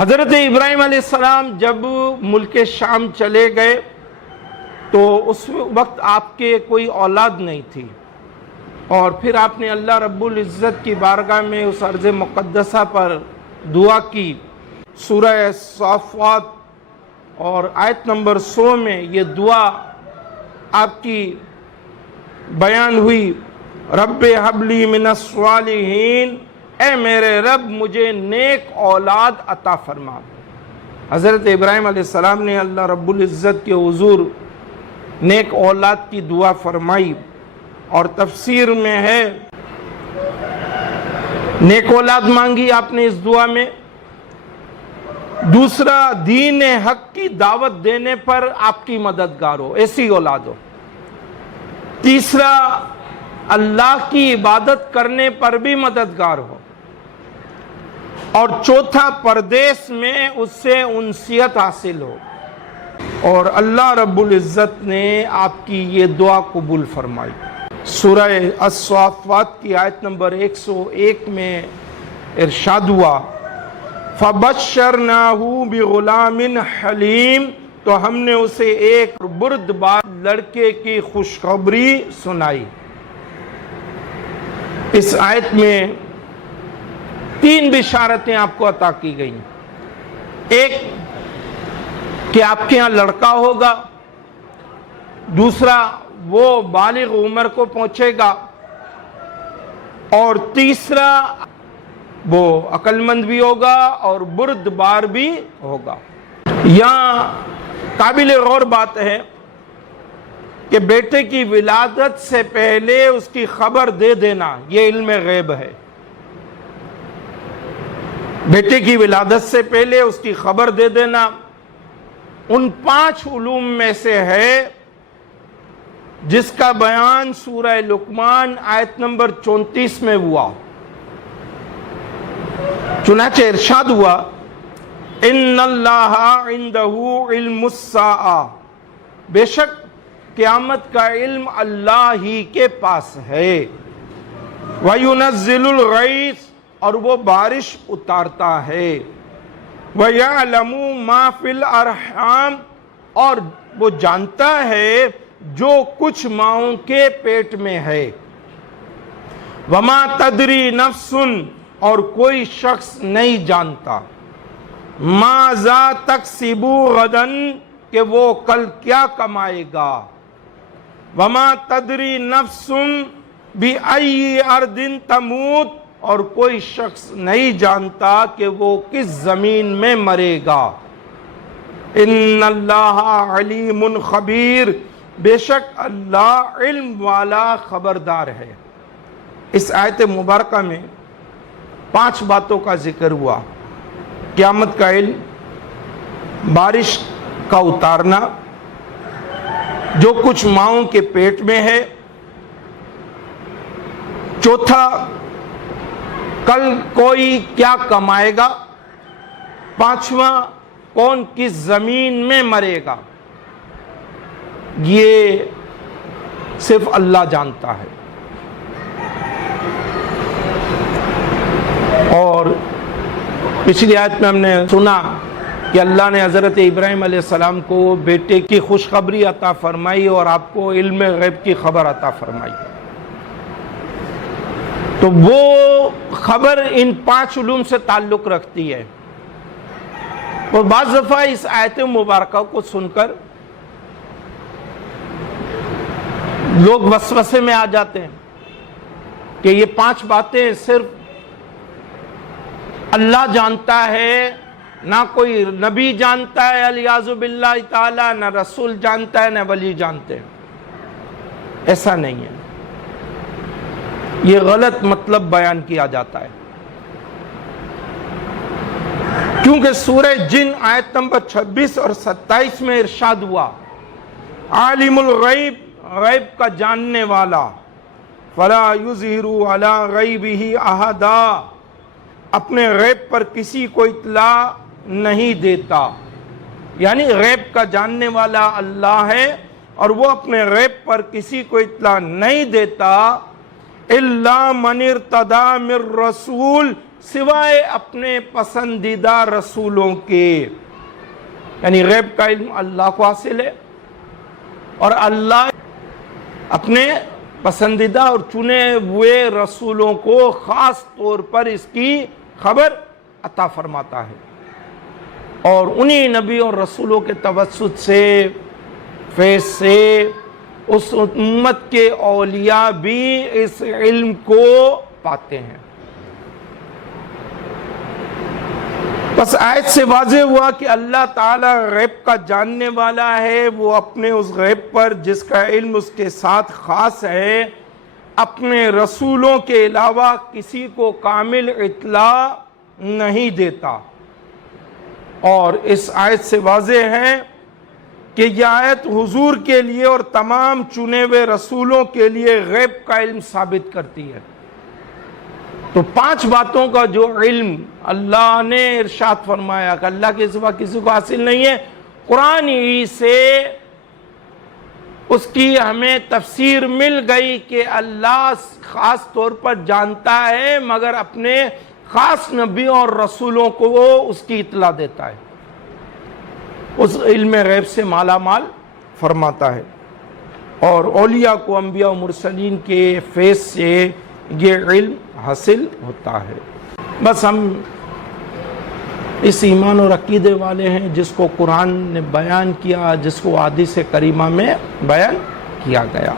حضرت ابراہیم علیہ السلام جب ملک شام چلے گئے تو اس وقت آپ کے کوئی اولاد نہیں تھی، اور پھر آپ نے اللہ رب العزت کی بارگاہ میں اس ارض مقدسہ پر دعا کی۔ سورہ صافات اور آیت نمبر 100 میں یہ دعا آپ کی بیان ہوئی، رب حب لی من الصالحین، اے میرے رب مجھے نیک اولاد عطا فرما۔ حضرت ابراہیم علیہ السلام نے اللہ رب العزت کے حضور نیک اولاد کی دعا فرمائی، اور تفسیر میں ہے نیک اولاد مانگی آپ نے اس دعا میں۔ دوسرا، دین حق کی دعوت دینے پر آپ کی مددگار ہو، ایسی اولاد ہو۔ تیسرا، اللہ کی عبادت کرنے پر بھی مددگار ہو۔ اور چوتھا، پردیس میں اس سے انسیت حاصل ہو۔ اور اللہ رب العزت نے آپ کی یہ دعا قبول فرمائی۔ سورہ الصافات کی آیت نمبر 101 میں ارشاد ہوا، فَبَشَّرْنَاهُ بِغُلَامٍ حَلِيمٍ، تو ہم نے اسے ایک بردبار لڑکے کی خوشخبری سنائی۔ اس آیت میں 3 بشارتیں آپ کو عطا کی گئیں۔ ایک کہ آپ کے ہاں لڑکا ہوگا، دوسرا وہ بالغ عمر کو پہنچے گا، اور تیسرا وہ عقل مند بھی ہوگا اور بردبار بھی ہوگا۔ یہاں قابل غور بات ہے کہ بیٹے کی ولادت سے پہلے اس کی خبر دے دینا یہ علم غیب ہے۔ بیٹے کی ولادت سے پہلے اس کی خبر دے دینا ان 5 علوم میں سے ہے جس کا بیان سورہ لقمان آیت نمبر 34 میں ہوا۔ چنانچہ ارشاد ہوا، ان اللہ عندہ علم الساعہ، بے شک قیامت کا علم اللہ ہی کے پاس ہے، وَيُنَزِّلُ الْغَيْثَ، اور وہ بارش اتارتا ہے، وَيَعْلَمُ مَا فِي الْأَرْحَامِ، اور وہ جانتا ہے جو کچھ ماؤں کے پیٹ میں ہے، وَمَا تَدْرِي نَفْسٌ، اور کوئی شخص نہیں جانتا، مَاذَا تَكْسِبُ غَدًا، کہ وہ کل کیا کمائے گا، وَمَا تَدْرِي نَفْسٌ بِأَيِّ أَرْضٍ تَمُوتُ، اور کوئی شخص نہیں جانتا کہ وہ کس زمین میں مرے گا۔ ان اللہ علیم خبیر، بے شک اللہ علم والا خبردار ہے۔ اس آیت مبارکہ میں 5 باتوں کا ذکر ہوا، قیامت کا علم، بارش کا اتارنا، جو کچھ ماؤں کے پیٹ میں ہے، چوتھا کل کوئی کیا کمائے گا، پانچواں کون کس زمین میں مرے گا، یہ صرف اللہ جانتا ہے۔ اور پچھلی آیت میں ہم نے سنا کہ اللہ نے حضرت ابراہیم علیہ السلام کو بیٹے کی خوشخبری عطا فرمائی اور آپ کو علم غیب کی خبر عطا فرمائی۔ تو وہ خبر ان 5 علوم سے تعلق رکھتی ہے، اور بعض دفعہ اس آیت مبارکہ کو سن کر لوگ وسوسے میں آ جاتے ہیں کہ یہ 5 باتیں صرف اللہ جانتا ہے، نہ کوئی نبی جانتا ہے الیاذ باللہ تعالی، نہ رسول جانتا ہے، نہ ولی جانتے ہیں۔ ایسا نہیں ہے، یہ غلط مطلب بیان کیا جاتا ہے، کیونکہ سورہ جن آیت نمبر 26 اور 27 میں ارشاد ہوا، عالم الغیب، غیب کا جاننے والا، فلا یظہر علی غیبہ احدا، اپنے غیب پر کسی کو اطلاع نہیں دیتا، یعنی غیب کا جاننے والا اللہ ہے اور وہ اپنے غیب پر کسی کو اطلاع نہیں دیتا، الا من ارتضی من رسول، سوائے اپنے پسندیدہ رسولوں کے، یعنی غیب کا علم اللہ کو حاصل ہے، اور اللہ اپنے پسندیدہ اور چنے ہوئے رسولوں کو خاص طور پر اس کی خبر عطا فرماتا ہے، اور انہی نبی اور رسولوں کے توسط سے، فیض سے، اس امت کے اولیاء بھی اس علم کو پاتے ہیں۔ بس آیت سے واضح ہوا کہ اللہ تعالیٰ غیب کا جاننے والا ہے، وہ اپنے اس غیب پر جس کا علم اس کے ساتھ خاص ہے، اپنے رسولوں کے علاوہ کسی کو کامل اطلاع نہیں دیتا۔ اور اس آیت سے واضح ہے کہ یہ آیت حضور کے لیے اور تمام چنے ہوئے رسولوں کے لیے غیب کا علم ثابت کرتی ہے۔ تو 5 باتوں کا جو علم اللہ نے ارشاد فرمایا کہ اللہ کے سوا کسی کو حاصل نہیں ہے، قرآن ہی سے اس کی ہمیں تفسیر مل گئی کہ اللہ خاص طور پر جانتا ہے، مگر اپنے خاص نبیوں اور رسولوں کو وہ اس کی اطلاع دیتا ہے، اس علم غیب سے مالا مال فرماتا ہے، اور اولیاء کو انبیاء و مرسلین کے فیض سے یہ علم حاصل ہوتا ہے۔ بس ہم اس ایمان اور عقیدے والے ہیں جس کو قرآن نے بیان کیا، جس کو احادیث کریمہ میں بیان کیا گیا۔